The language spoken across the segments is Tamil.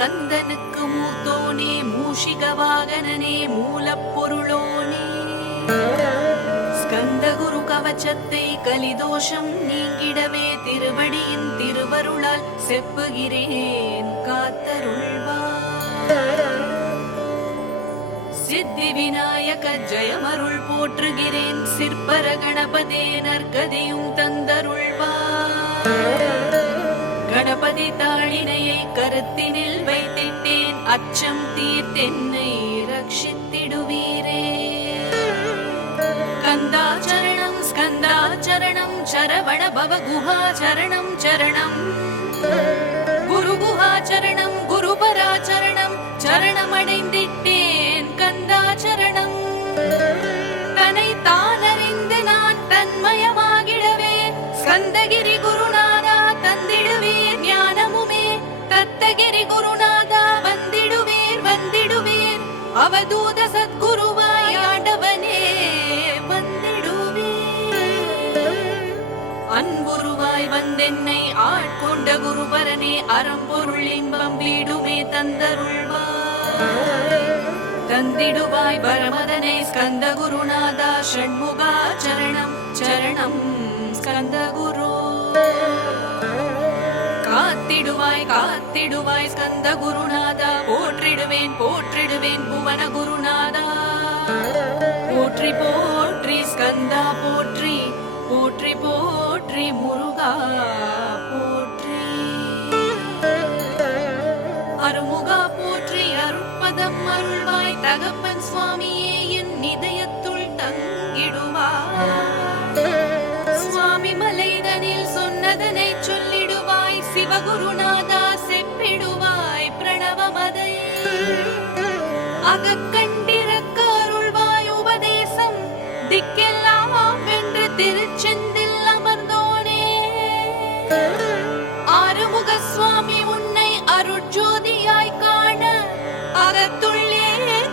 கந்தனுக்கு மூத்தோனே மூஷிக வாகனனே மூலப்பொருளோனே ஸ்கந்தகுரு கவச்சத்தை கலிதோஷம் நீங்கிடவே திருவடியின் திருவருளால் செப்புகிறேன் காத்தருள்வார். சித்தி விநாயக ஜெயமருள் போற்றுகிறேன் சிற்பர கணபதே நற்கதியும் தந்தருள்வார். கணபதி தாளினையை கருத்தினில் வைத்திட்டேன் அச்சம் தீர்த்தென்னை ரட்சித்திடுவீரே. கந்தாச்சரணம் ஸ்கந்தாச்சரணம் சரவண பவ குஹாச்சரணம் சரணம் குருகுஹாச்சரணம் குருபராச்சரணம் சரணமடைந்திட்டேன் கந்தாச்சரணம். தன்னை தானறிந்து நான் தன்மயமாகிடவே ஸ்கந்தகிரி குருநாதா தந்திடுவீர் ஞானமுமே. தத்தகிரி குருநாதா வந்திடுவீர் வந்திடுவீர் அவதூத சத்குருவாய் ஆண்டவனே வந்திடுவீர். அன்புருவாய் வந்தென்னை ஆட்கொண்ட குருபரனே அறம்பொருள் இன்பம் வீடுமே தந்தருள்வாய். தந்திடுவாய் பரமதனை ஸ்கந்த குருநாதா ஷண்முகாச்சரணம் சரணம் ஸ்கந்த குரு. காத்திடுவாய் காத்திடுவாய் ஸ்கந்த குருநாதா போற்றிடுவேன் போற்றிடுவேன் புவன குருநாதா. போற்றி போற்றி ஸ்கந்தா போற்றி போற்றி போற்றி முருகா போற்றி. அருமுகா போற்றி அருட்பதம் அருள்வாய் தகப்பன் சுவாமியே என் இதயத்துள் தங்கிடுவாய். சுவாமி மலைதனில் சொன்னதனை சொல்லிடுவாய் சிவகுருநாதா செப்பிடுவாய் பிரணவமதை. அகக்கண்டிருக்க அருள்வாய் உபதேசம் திக்கெல்லாம் வென்று திருச்செந்தில் அமர்ந்தோனே. ஆறுமுக சுவாமி உன்னை அருட்ஜோதியாய் காண அகத்துள்ளே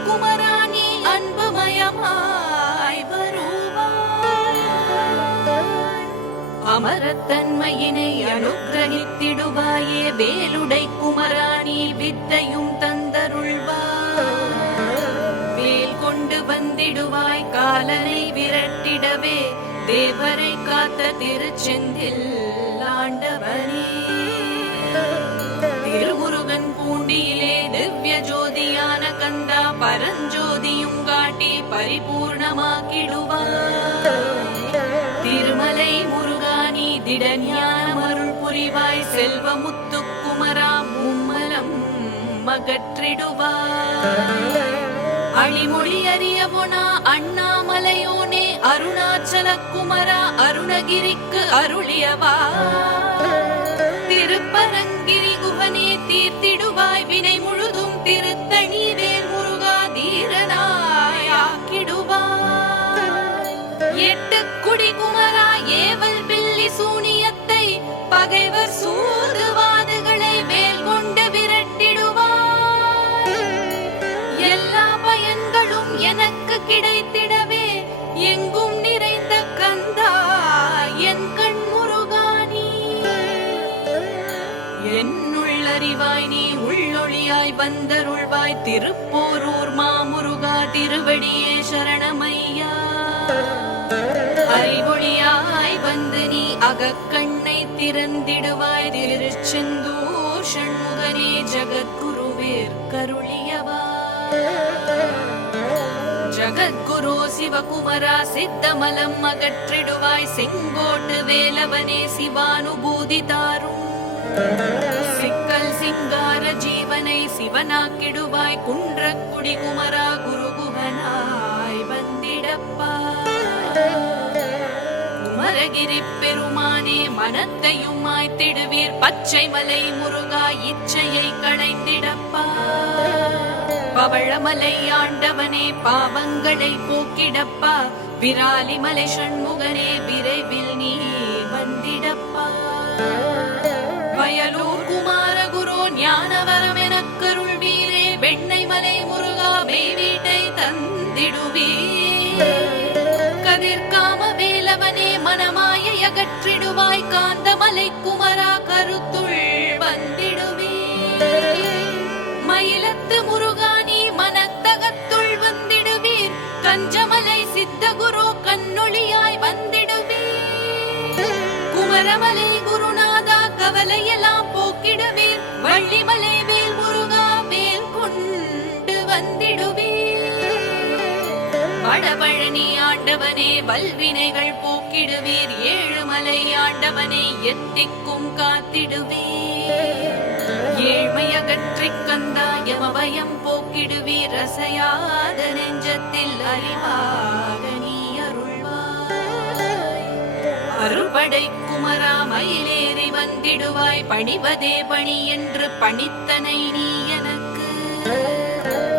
குமராணி அன்புமயமாய் வருவாய். அமரத்தன்மையினை அனுக்கிரகித்திடுவாயே வேலுடை குமராணி வித்தையும் தந்தருள்வாய். வேல் கொண்டு வந்திடுவாய் காலனை விரட்டிடவே தேவரை காத்த திருச்செந்தில் ஆண்டவனே. திருமுருகன் பூண்டியிலே திவ்ய ஜோதியான கந்தா பரஞ்சோதியும் காட்டி பரிபூர்ணமாக்கிடுவாய். திருமலை முருகானி திடஞானம் அருள் புரிவாய் செல்வமுத்து குமரா மும்மலம் மகற்றிடுவாய். அழிமொழி அறியவொனா அண்ணாமலையோனே அருணாச்சல குமரா அருணகிரிக்கு அருளியவா. திருப்பரங்கிரி குகனே தீர்த்திடுவாய் வினை முழுதும் திருத்தணி வேல் முருகா தீரனாய் ஆக்கிடுவாய். எட்டு குடி குமரா ஏவல் பில்லி சூனியத்தை பகைவர் சூதுவாதுகளை வேல் கொண்டு விரட்டிடுவாய். எல்லா பயன்களும் எனக்கு கிடைத்திடவே எங்கும் நிறைந்த கந்தா என் கண் முருகானி. என்னுள்ளறிவாய் நீ உள்ளொளியாய் வந்தருள்வாய் திருப்போரூர் மாமுருகா திருவடியே சரணமையா. அறிவொளியாய் வந்து நீ அகக்கண்ணை திறந்திடுவாய் திருச்செந்தூர் ஷண்முகனே ஜகத்குருவேர் கருளியவா. ஜகத்குரு சிவகுமரா சித்தமலம் அகற்றிடுவாய் செங்கோட்டு வேலவனே சிவானுபூதி தாரும். சிக்கல் சிங்கார ஜீவனை சிவனாக்கிடுவாய் குன்றக்குடி குமரா குருகுகனாய் வந்திடப்பா. குமரகிரி பெருமானே மனத்தையும் மாய்த்திடுவீர் பச்சை மலை முருகா இச்சையை களைந்திடப்பா. பவழமலை ஆண்டவனே பாவங்களை போக்கிடப்பா. விராலிமலை ஷண்முகனே விரைவில் நீ வந்திடப்பா. வயலூர் குமார குரு ஞானவரம் எனக்கருள் வீரே வெண்ணை மலை முருகா வீட்டை தந்திடுவே. கதிர்காம வேலவனே மனமாயை அகற்றிடுவாய் காந்தமலை குமரா கருத்துள் வந்திடுவே. வடமலை குருநாதா கவலையெல்லாம் போக்கிடுவீர், வள்ளிமலை வேல் முருகா வேல் கொண்டு வந்திடுவீர். வடபழனி ஆண்டவனே வல்வினைகள் போக்கிடுவீர், ஏழுமலை ஆண்டவனே எத்திக்கும் காத்திடுவீர். ஏழ்மையகற்றிக் கந்தாயமபயம் போக்கிடுவீர், ரசையாத நெஞ்சத்தில் அறிவாக நீ அருள்வாய். அறுபடை குமரா மயிலேறி வந்திடுவாய், பணிவதே பணி என்று பணித்தனை நீ எனக்கு.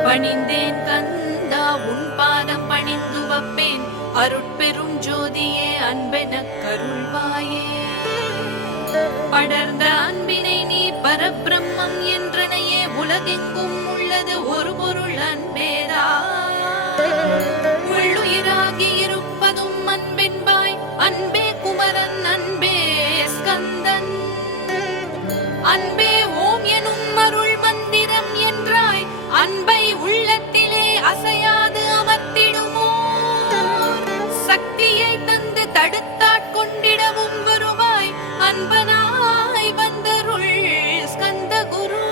பணிந்தேன் கந்தா உன் பாதம் பணிந்து வப்பேன், அருட்பெரும் ஜோதியே அன்பெனக் கருள்வாயே. படர்ந்த அன்பினை நீ பரபிரம்மம் என்றனையே, உலகெங்கும் உள்ளது ஒரு பொருள் அன்பேதா. உள்ளுயிராகி இருப்பதும் அன்பென்பாய், அன்பே குமரன் அன்பே ஸ்கந்தன். அன்பே ஓம் எனும் அருள் மந்திரம் என்றாய், அன்பை உள்ளத்திலே அசையாது அமர்த்திடுமோ. சக்தியை தந்து தடுத்தாட்கொண்டிடவும் வருவாய், அன்பனாய் வந்தருள் ஸ்கந்த குரு.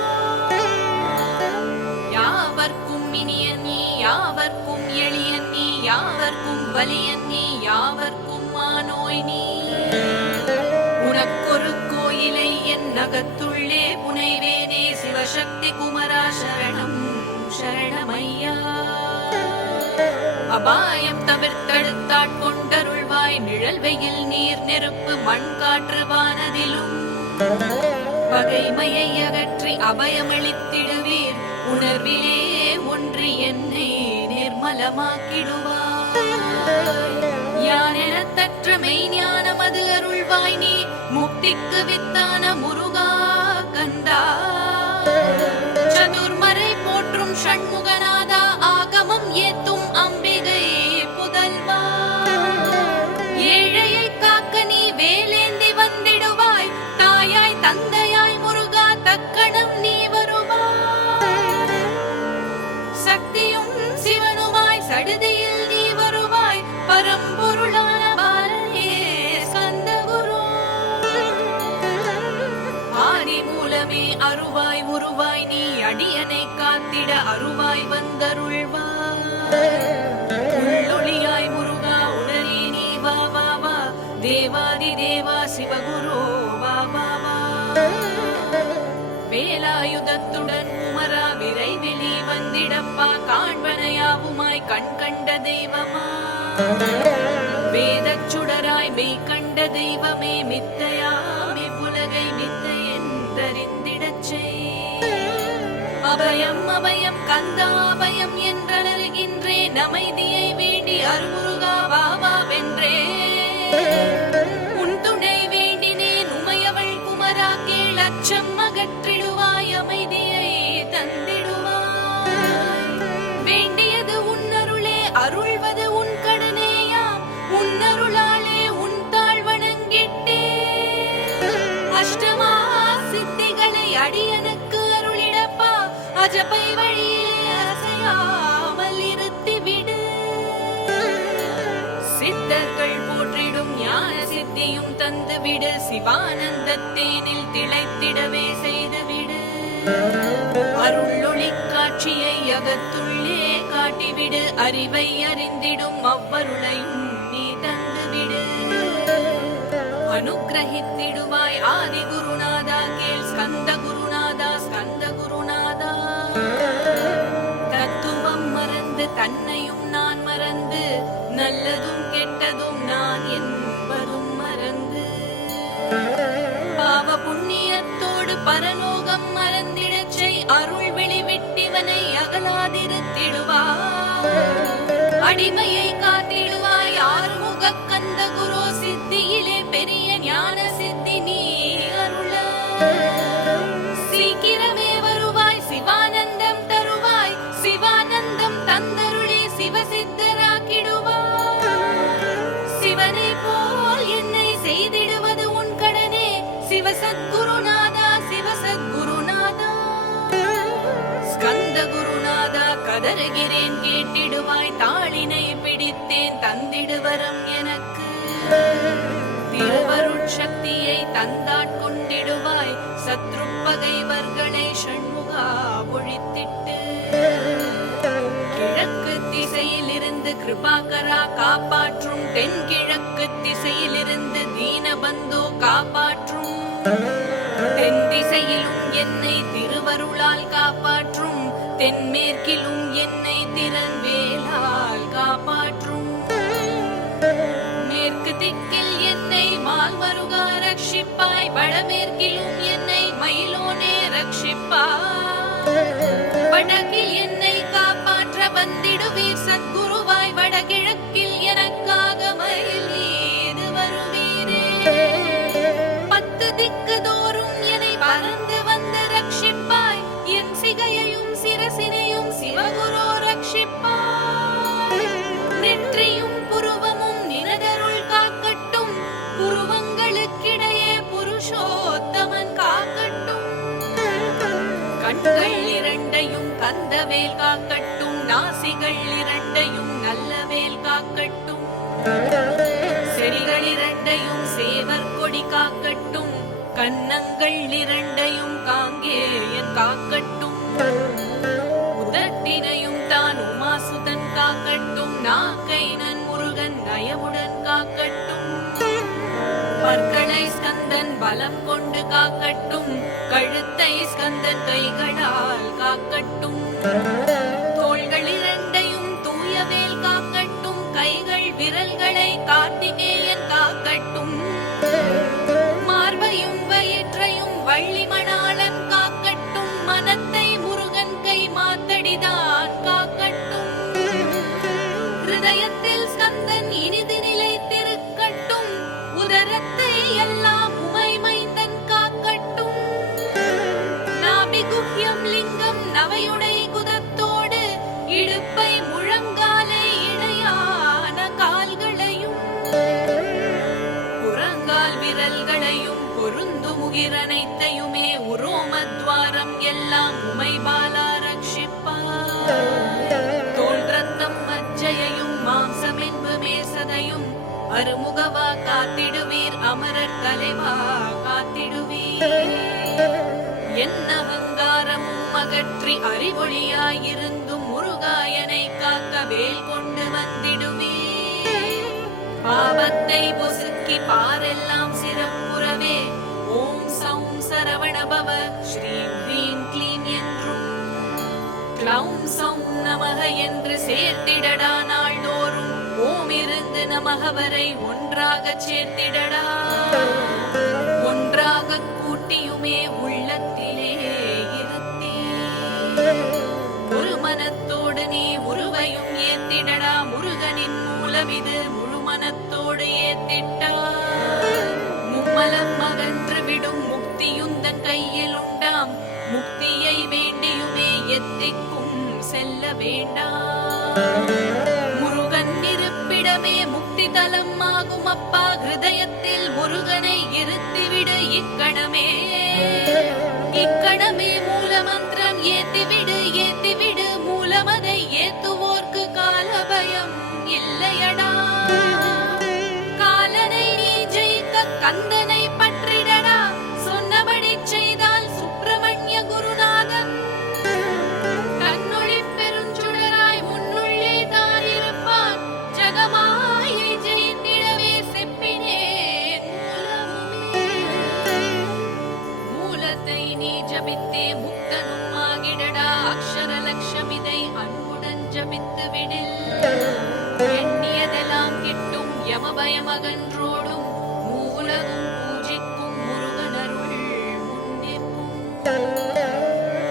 யாவர்க்கும் இனியன் நீ, யாவர்க்கும் எளியன் நீ, யாவர்க்கும் வலியன் நீ, யாவர்க்கும் மானோய் நீ. உனக்கொரு கோயிலை என் நகத்துள்ளே புனைவேனே, சிவசக்தி குமரா சரணம் சரணமையா. அபாயம் தவிர்த்தெடுத்தாட்கொண்டருள்வாய், நிழல் வெயில் நீர் நெருப்பு மண் காற்று வானதிலும். பகைமையை அகற்றி அபயமளித்திடுவீர், உணர்விலே ஒன்றி என்னை நிர்மலமாக்கிடுவாய். யானெனத்தற்ற மெய்ஞானமது அருள்வாய் நீ, முக்திக்கு வித்தான முருகா கந்தா. சதுர்மறை போற்றும் ஷண்முகநாதா, ஆகமம் ஏத்தும் அம்பிகை புதல்வா. ஏழையை காக்க நீ வேலேந்தி வந்திடுவாய், தாயாய் தந்தையாய் முருகா தக்கணம் நீ வருவாய். சக்தியும் சிவனுமாய் சடுதியில் நீ வருவாய், பரம்பொருளான பாலனே ஸ்கந்த குரு. ஆதி மூலமே அருவாய் உருவாய் நீ, அடியனை காத்திட அருவாய் வந்தருள்வாய். உள்ளொளியாய் முருகா உடனே நீ வா வா வா, தேவாதி தேவா சிவகுரு வா வா வா. வேலாயுதத்துடன் குமரா விரைவிலி வந்திடப்பா, காண்பனையாவுமாய் கண் கண்ட தெய்வமா. வேதச் சுடராய் மெய் கண்ட தெய்வமே, மித்தையாமே புலகை மித்தை என்றறிந்திடச் செய். அபயம் அபயம் கந்தா அபயம் என்றலறுகின்றேன், அமைதியை வேண்டி அருமுருகா வா வா வென்றே. உன் துணை வேண்டினேன் உமையவள் குமரா கேள், அச்சம் அகற்றிடுவாய் அமைதியை தந்திடுவாய். வேண்டியது உன் அருளே, அருள்வது உன் கடனேயாம், உன் அருளாலே உன் தாழ் வணங்கிட்டே. அஷ்டமா சித்திகளை அடியனுக்கு அருளிடப்பா, அஜபை வழியிலே அசையாமல் இருத்திவிடு. சித்தர்கள் போற்றிடும் ஞான சித்தியும் தந்துவிடு, சிவானந்தத்தேனில் திளைத்திடவே செய்துவிடு. அருளொளி காட்சியை அகத்துள்ளே காட்டிவிடு, அறிவை அறிந்திடும் அவ்வருளையும் நீ தந்துவிடு. அனுக்கிரகித்திடுவாய் ஆதி குருநாதா கேள், ஸ்கந்த குருநாதா ஸ்கந்த குருநாதா. தத்துவம் மறந்து தன்னையும் நான் மறந்து, நல்லதும் கெட்டதும் நான் என்பதும் மறந்து, பாவ புண்ணியத்தோடு பரலோகம் மறந்திடச் செய். அருள் வெளிவிட்டிவனை அகலாதிருத்திடுவாய், அடிமையை காத்திடுவாய் ஆறுமுக கந்த குரு. சித்தியிலே பெரிய ஞான சித்தி நீ அருள, சீக்கிரமே வருவாய் சிவானந்தம் தருவாய். சிவானந்தம் தந்தருளே சிவசித்தராக்கிடுவாய். சிவனை போல் என்னை செய்திடுவது உன் கடனே, சிவசத்குருநாதா சிவசத்குருநாதா. ஸ்கந்த குருநாதா கதறுகிறேன் கேட்டிடுவாய், தாளினை பிடித்தேன் தந்திடுவரம் எனக்கு. திருவருட்சக்தியை தந்தாட்கொண்டிடுவாய் சத்ரு பகைவர்களை ஷண்முகா ஒழித்திட்டு கிழக்கு திசையிலிருந்து கிருபாகரா காப்பாற்றும் தென்கிழக்கு திசையிலிருந்து தீனபந்தோ காப்பாற்றும் தென் திசையிலும் என்னை திருவருளால் காப்பாற்றும் தென்மேற்கிலும் என்னை திறன்வேலால் காப்பாற்றும் மேற்கு திக்கில் என்னை மால்மருகா ரட்சிப்பாய் வடமேற்கிலும் என்னை மயிலோனே ரட்சிப்பாய் வடக்கில் என்னை காப்பாற்ற வந்திடுவீர் சத்குருவாய் வடகிழக்கில் எனக்காக மயில் மீது வருவீரே 10 திக்கு தோறும் என்னை பறந்து வந்து ரட்சிப்பாய் என் சிகையையும் சிரசினையும் சிவகுரு ரட்சிப்பாய் நெற்றியும் புருவமும் நினதருள் காக்கட்டும் புருவங்களுக்கிடையே புருஷோத்தமன் காக்கட்டும் கண்கள் இரண்டையும் கந்தவேல் காக்கட்டும் நாசிகள் இரண்டையும் நல்லவேல் காக்கட்டும் செடிகள் இரண்டையும் சேவர் கொடி காக்கட்டும் கன்னங்கள் இரண்டையும் காங்கேயன் காக்கட்டும் உதட்டினையும் தான் உமாசுதன் காக்கட்டும் நாக்கை நன் முருகன் நயவுடன் காக்கட்டும் பற்களை ஸ்கந்தன் பலம் கொண்டு காக்கட்டும் கழுத்தை ஸ்கந்தன் கைகளால் காக்கட்டும் தோள்கள் இரண்டையும் தூயவேல் காக்கட்டும் கைகள் விரல்களை கார்த்திகேயன் காக்கட்டும் மார்பையும் வயிற்றையும் வள்ளி மணாளன் காக்கட்டும் மனத்தை முருகன் கை மாத்தடிதான் காக்கட்டும் ஹிருதயத்தில் ஸ்கந்தன் இனிது நிலைத்திருக்கட்டும் உதரத்தை எல்லாம் உமை மைந்தன் காக்கட்டும் நாபிகுஹ்யம் லிங்கம் நவையுடை குதத்தோடு இடுப்பை முழங்காலை இணையான கால்களையும் புறங்கால் விரல்களையும் பொருந்து முகிரனைத்தையுமே உரோமத்வாரம் எல்லாம் உமை பாலா ரட்சிப்பாய் தோல் ரத்தம் மஜ்ஜையையும் மாம்சமென்பு மேசதையும் அருமுகவா காத்திடுவீர் அமரர் தலைவா காத்திடுவீர் என் அகங்காரமும் அகற்றி அறிவொளியாயிருந்தும் முருகாயனை காக்க வேல் கொண்டு வந்திடுவீர் பாவத்தை பொசுக்கி பாரெல்லாம் சிறப்புறவே ஓம் சௌம் சரவணபவ ஸ்ரீம் ஹ்ரீம் க்ளீம் என்றும் க்ளௌம் சௌம் நமக என்று சேர்த்திடடா நாள்தோறும் ஓம் இருந்து நமக வரை ஒன்றாகச் சேர்த்திடடா ஒன்றாக கூட்டியுமே உள்ளத்திலே இருத்தி ஒரு மனத்தோடு நீ உருவையும் ஏத்திடடா முருகனின் மூலமிது முழு மனத்தோடு ஏத்திட்டா மும்மலம் அகன்று விடும் முக்தியுந்தன் கையில் உண்டாம் முக்தியை வேண்டியுமே எத்திக்கும் செல்ல வேண்டாம் முருகன் இருப்பிடமே முக்தி தலம் ஆகும் அப்பா ஹிருதயத்தில் முருகனை இருத்திவிடு இக்கணமே இக்கணமே மூலமந்திரம் ஏத்திவிடு மூலமதை ஏத்துவோர்க்கு கால பயம் இல்லையடா காலனை நீ ஜெயிக்க கந்தனை பற்றிடடா சொன்னபடி செய்தால் சுப்பிரமணிய குருநாதன் தன்னொளி பெருஞ்சுடராய் முன்னுள்ளே தான் இருப்பான் ஜகமாயை ஜெயித்திடவே செப்பினேன் மூலத்தை நீ ஜபித்தே முக்தனும் ஆகிடடா அக்ஷர லட்சமிதை அன்புடன் ஜபித்து விடில் எண்ணியதெல்லாம் கிட்டும் யமபயம் அகன்றோடும் மூலகும் பூஜிக்கும் முருகனருள் முன்னிற்கும்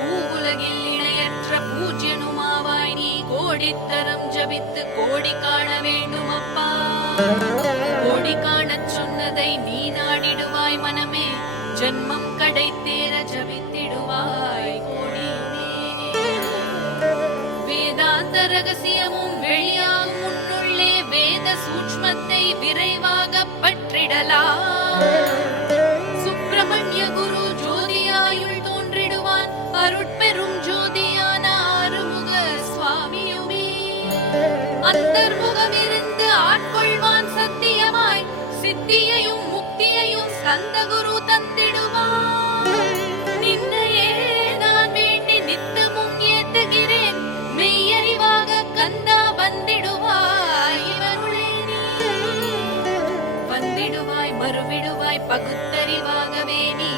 பூவுலகில் இணையற்ற பூஜ்யனுமாவாய் நீ கோடித்தரம் ஜபித்து கோடி காண வேண்டும் அப்பா கோடி காணச் சொன்னதை நீ நாடிடுவாய் மனமே ஜன்மம் கடை தேர ஜபித்திடுவாய் கோடியுமே வேதாந்த ரகசியமும் வெளியாகும் முன்னுள்ளே வேத சூட்ச்மத்தை விரைவாக பற்றிடலாம் சுப்பிரமணிய குரு ஜோதியாயுள் தோன்றிடுவான் அருட்பெரும் ஜோதியான ஆறுமுக சுவாமியுமே அந்தர்முகம் இருந்து ஆட்கொள்வான் சத்தியமாய் சித்தியையும் முக்தியையும் ஸ்கந்தகுரு தந்திடுவார். நின்னையே நான் வேண்டி நித்தமும் ஏத்துகிறேன், மெய்யறிவாக கந்தா வந்திடுவாய். இவருளே நீ வந்திடுவாய், மறுவிடுவாய் பகுத்தறிவாகவே நீ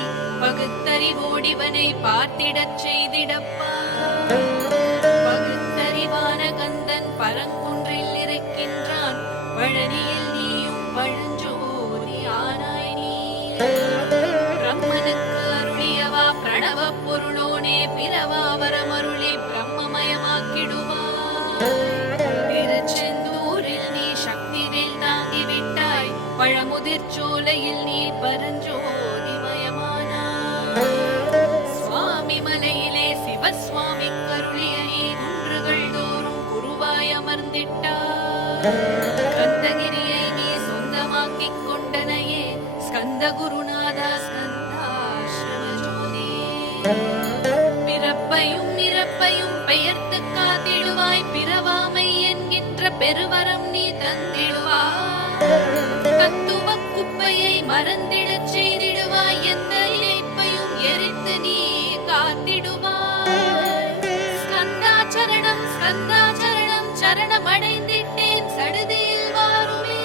பகுத்தறிவோடிவனை பார்த்திடச் செய்திடப்பா. பகுத்தறிவான கந்தன் பரங்குன்றில் இருக்கின்றான், பழனியில் நீயும் பழஞ்சோதி ஆனாய் நீ. பிரம்மனுக்கு அருளியவா பிரணவ பொருளோனே பிறவா வரமருளி பிரம்மமயமாக்கிடுவாய். திருச்செந்தூரில் நீ சக்திவேல் தாங்கிவிட்டாய், பழமுதிர் சோலையில் நீ பரஞ்சோதிமயமானாய். சுவாமி மலையிலே சிவசுவாமி கருளிய நீ குன்றுகள் தோறும் குருவாய் அமர்ந்திட்டாய். கந்தகிரியை நீ சொந்தமாக்கிக் கொண்டனையே ஸ்கந்த குருநாதா ஸ்கந்தாஸ்ரம ஜோதி. பிறப்பையும் இறப்பையும் பெயர்த்து காத்திடுவாய், பிறவாமை என்கின்ற பெருவரம் நீ தந்திடுவாய். தத்துவ குப்பையை மறந்திடச் செய்திடுவாய், எந்த இழைப்பையும் எரித்து நீ காத்திடுவாய். ஸ்கந்தாச்சரணம் ஸ்கந்தாச்சரணம் சரணமடைந்திட்டேன் சடுதியில் வாருமே.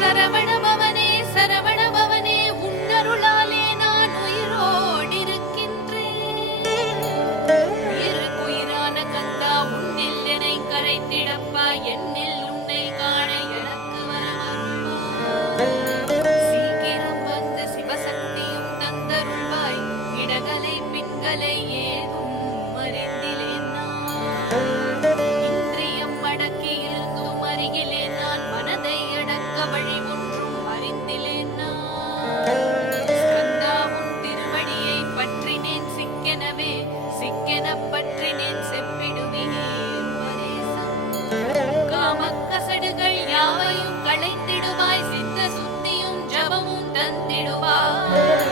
சரவணபவனே சரவணபவனே உன்னருளாலே நான் உயிரோடிருக்கின்றேன். உயிருக்குயிரான கந்தா உன்னில் என்னை கரைத்திடப்பா, என்னில் உன்னை காண எனக்கு வரமருள்வாய். சீக்கிரம் வந்து சிவசக்தியும் தந்தருள்வாய், இடகலை பின்கலை ஏதும் அறிந்திலேன் நான். இந்திரியம் அடக்கி இருந்தும் அருகிலேன் நான், மனதை அடக்க வழி ஒன்றும் அறிந்திலேன் நான். ஸ்கந்தா உன் திருவடியை பற்றினேன் சிக்கெனவே, சிக்கெனப் பற்றினேன் செப்பிடுவேன் உபதேசம். காமக்கசடுகள் யாவையும் களைந்திடுவாய், சித்த சுத்தியும் ஜபமும் தந்திடுவாய்.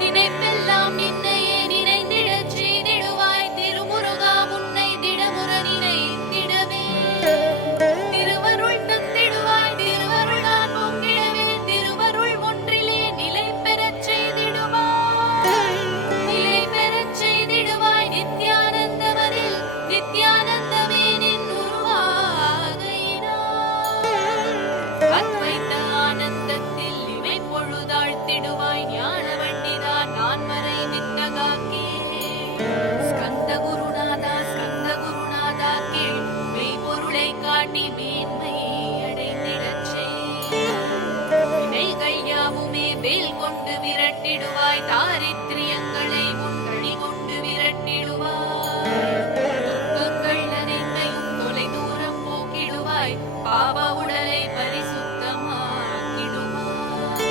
நினைப்பெல்லாம் நின்னையே நினைந்திடச் செய்திடுவாய், திருமுருகா உன்னை திடமுற நினைத்திடவே. திருவருள் தந்திடுவாய், திருவருளால் பொங்கிடவே, திருவருள் ஒன்றிலே நிலை பெறச் செய்திடுவாய். நிலை பெறச் செய்திடுவாய் நித்யானந்தவரில், நித்யானந்தமே நின் உருவாகையினாய். அத்வைத ஆனந்தத்தில் இமை பொழுதாழ்த்திடுவாய், ஞான வண்டிதா நான் வரை வித்தகாக்கே. ஸ்கந்த குருநாதா ஸ்கந்த குருநாதா கேள், மெய்பொருளை காட்டி மேன்மை அடைந்திடச் செய். வினைகள் யாவுமே வேல் கொண்டு விரட்டிடுவாய், தாரித்ரியங்களை உன்னழி கொண்டு விரட்டிடுவாய். துக்கங்கள் அனைத்தையும் தொலை தூரம் போக்கிடுவாய், பாவ உடலை பரிசுத்தமாக்கிடுவாய்.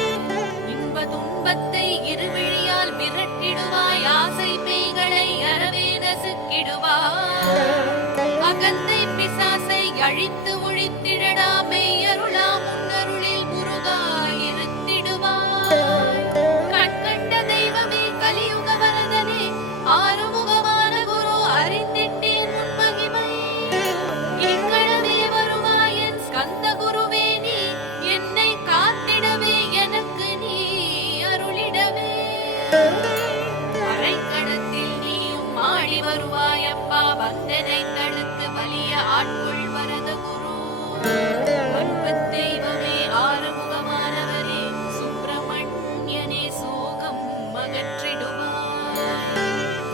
இன்ப துன்பத்தை இருவிழியால் விரட்டிடுவாய், ஆசை பேய்களை அறவே நசுக்கிடுவாய். அகந்தை பிசாசை அழித்து ஒழித்திடடா, மெய்யருளா முன்னருளில் முருகா இருத்திடுவாய். கண்கண்ட தெய்வமே கலியுக வரதனே, ஆறுமுகமான குரு அறிந்திட்டேன் உன் மகிமை. இக்கணமே வருவாய் என் ஸ்கந்த குருவே நீ, என்னை காத்திடவே எனக்கு நீ அருளிடவே. அரைக்கடத்தில் நீயும் ஆடி வருவாயப்பா, வந்தனை தடுத்து வலிய ஆட்கொள் வரத குரு. அன்புத் தெய்வமே ஆறுமுகமானவரே, சுப்பிரமணியனே சோகம் அகற்றிடுவாய்.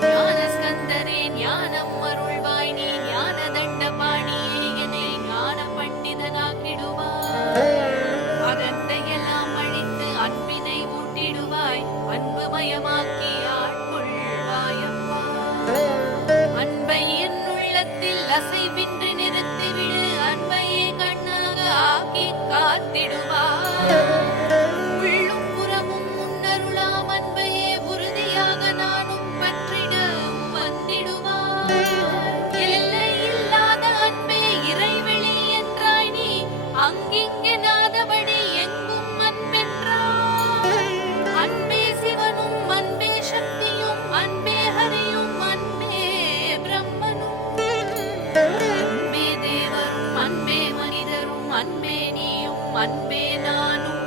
ஞான ஸ்கந்தரே ஞானம் அருள்வாய் நீ, ஞான தண்ட பாணியே என்னை ஞான பண்டிதனாக்கிடுவாய். அகந்தையெல்லாம் அழித்து அன்பினை ஊட்டிடுவாய், அன்புமயமாக்கி ஆட்கொள்வாயப்பா. அன்பை என் உள்ளத்தில் அசைவின்றி நிறுத்திவிடு, அன்பையே கண்ணாக ஆக்கி காத்திடுவாய். உள்ளும் புறமும் முன்னருளாம் அன்பையே உறுதியாக நானும் பற்றிட வந்திடுவாய். எல்லை இல்லாத அன்பே இறைவெளி என்றாய் நீ, அங்கிங்கே நாதபடி எங்கும் அன்பென்றாய். அன்பே சிவனும் அன்பே சக்தியும் அன்பே ஹரியும் அன்பே பிரம்மனும், அன்பே தேவரும் அன்பே மனிதரும் அன்பே நீயும் அன்பே நானும்.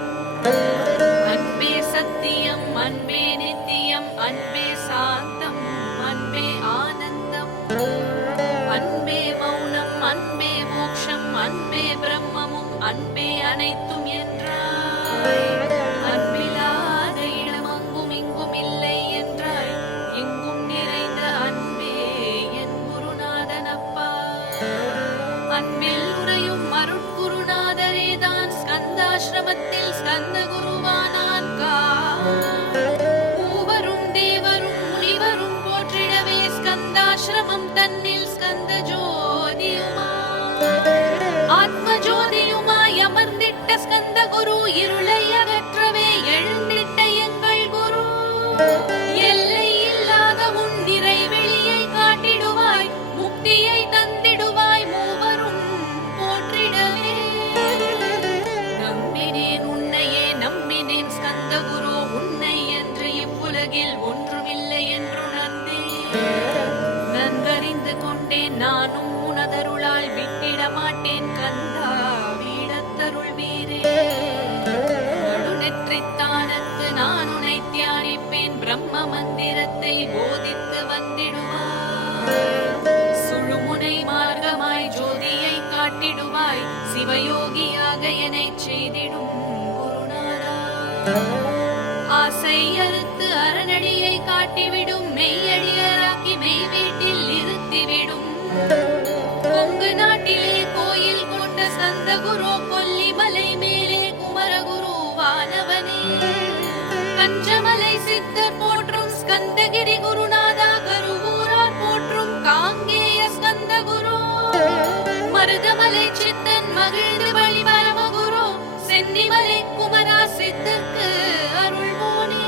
சத்தியம் அன்பே நித்தியம் அன்பே சாந்தம் அன்பே ஆனந்தம் அன்பே மௌனம் அன்பே மோக்ஷம் அன்பே பிரம்மமும் அன்பே அனைத்தும் என்றாய். அன்பில்லாத இடமங்கும் இங்கும் இல்லை என்றாய். எங்கும் நிறைந்த அன்பே என் குருநாதனப்பா. அன்பில் உறையும் அருட்குருநாதரேதான் ஸ்கந்தாசிரமத்தில் ஸ்கந்த குருவானான் மூவரும் தேவரும் முனிவரும் போற்றிடவே ஸ்கந்தாசிரமம் தன்னில் ஸ்கந்த ஜோதியுமா ஆத்ம ஜோதியுமாய் அமர்ந்திட்ட ஸ்கந்த குரு இருளை அகற்றவே எழுந்திட்ட எங்கள் குரு. எல்லை இல்லாத உன் நிறைவெளியை காட்டிடுவாய் முக்தியை தந்திடுவாய் மூவரும் போற்றிடவே. நம்பினேன் உன்னையே நம்பினேன் ஸ்கந்த குரு உன்னை என்று இவ்வுலகில் ஒன்றுமில்லை என்றுணர்ந்தேன். நன்கறிந்து கொண்டேன் நானும் உனதருளால் விட்டிட மாட்டேன் கந்தா வீடத்தருள் வீரே. நடுநெற்றித்தானத்து நான் உனை தியானிப்பேன் பிரம்ம மந்திரத்தை போதித்து வந்திடுவாய். சுழுமுனை மார்க்கமாய் ஜோதியை காட்டிடுவாய் சிவயோகியாக என்னை செய்திடும் குருநாதா. ஆசை அறுத்து அரணடியை காட்டிவிடும் மெய்யடியராக்கி மெய் வீட்டில் இருத்திவிடும். கொங்கு நாட்டிலே கோயில் கொண்ட ஸ்கந்த குரு கொல்லிமலை மேலே குமரகுரு வானவனே. கஞ்சமலை சித்தர் போற்றும் ஸ்கந்தகிரி குருநாதா கருவூரார் போற்றும் காங்கேய ஸ்கந்த குரு. மருதமலை சித்தன் மகிழ்ந்து வழிபரம குரு சென்னிமலை குமரா சித்தர்க்கு அருள்வோனே.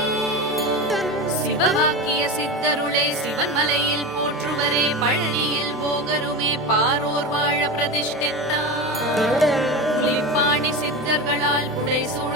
சிவவாக்கிய சித்தருளே சிவன் மலையில் போற்றுவரே பழனியில் போகருமே பாரோர் வாழ பிரதிஷ்டித்தார். புலிப்பாணி சித்தர்களால் புடை சூழ